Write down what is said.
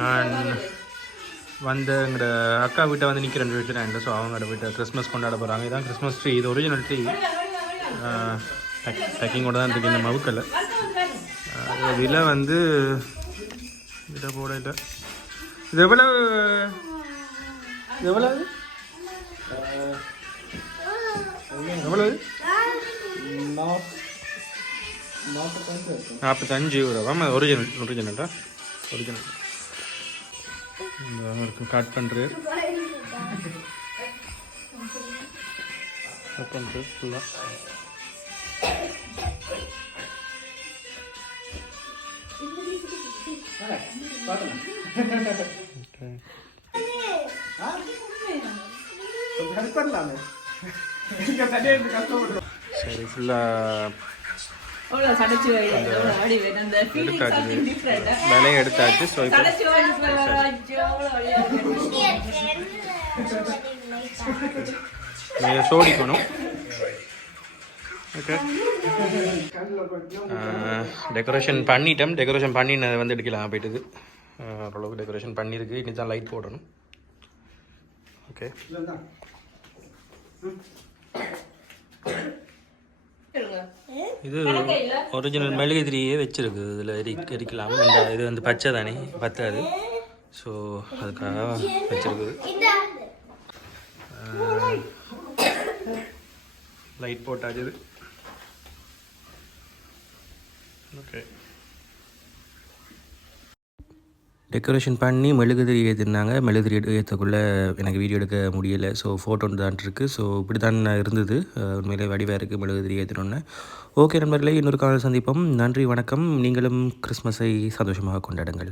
நான் வந்து எங்களோட அக்கா வீட்டை வந்து நிற்கிறேன் வீட்டில் ஸோ அவங்களோட வீட்டை கிறிஸ்மஸ் கொண்டாட போகிறாங்க இதான் கிறிஸ்மஸ் ட்ரீ இது ஒரிஜினல் ட்ரீ பேக்கிங்கோட தான் இருக்குது இந்த மவுக்கல்ல. விலை வந்து விலை போட இல்லை. இது எவ்வளவு? எவ்வளவு? எவ்வளவு? நாற்பத்தஞ்சு. யூரோ ஒரிஜினல் ஒரிஜினல்டா ஒரிஜினல் இந்த இருக்கு கட் பண்ணுறது கட் பண்ணுறது ஃபுல்லாக சரி ஃபுல்லாக விலையை எடுத்தாச்சு ஸோ இப்போ சோடிக்கணும். ஓகே டெக்கரேஷன் பண்ணிட்டோம். டெக்கரேஷன் பண்ணினதை வந்து எடுக்கலாம் போயிட்டுது. ஓரளவுக்கு டெக்கரேஷன் பண்ணியிருக்கு. இனி தான் லைட் போடணும் ஓகே. இது ஒரிஜினல் மெழுகுதிரியே வச்சிருக்கு. இதில் எரி எரிக்கலாம். இந்த இது வந்து பச்சை தானே? பத்தாது. ஸோ அதுக்காக வச்சிருக்குது. லைட் போட்டாச்சு இது. ஓகே டெக்கரேஷன் பண்ணி மெழுகுதிரி ஏற்றிருந்தாங்க மெழுகுதிரி ஏற்றக்குள்ளே எனக்கு வீடியோ எடுக்க முடியலை. ஸோ ஃபோட்டோ தான் இருக்குது ஸோ இப்படி தான் இருந்தது உண்மையிலே வடிவாக இருக்குது மெழுகுதிரி ஏற்றினோன்னு ஓகே நண்பர்களே. இன்னொரு காலம் சந்திப்போம். நன்றி வணக்கம். நீங்களும் கிறிஸ்மஸை சந்தோஷமாக கொண்டாடுங்கள்.